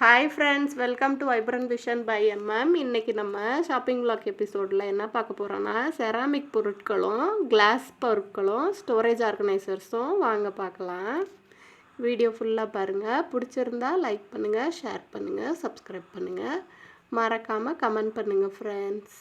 Hi friends, welcome to vibrant vision by M M. இன்றைக்கி நம்ம shopping vlog எபிசோடில் என்ன பார்க்க போகிறோன்னா, செராமிக் பொருட்களும் கிளாஸ் பொருட்களும் ஸ்டோரேஜ் ஆர்கனைசர்ஸும் வாங்க பார்க்கலாம். வீடியோ ஃபுல்லாக பாருங்கள். பிடிச்சிருந்தா லைக் பண்ணுங்கள், ஷேர் பண்ணுங்கள், சப்ஸ்கிரைப் பண்ணுங்கள், மறக்காமல் கமெண்ட் பண்ணுங்கள் ஃப்ரெண்ட்ஸ்.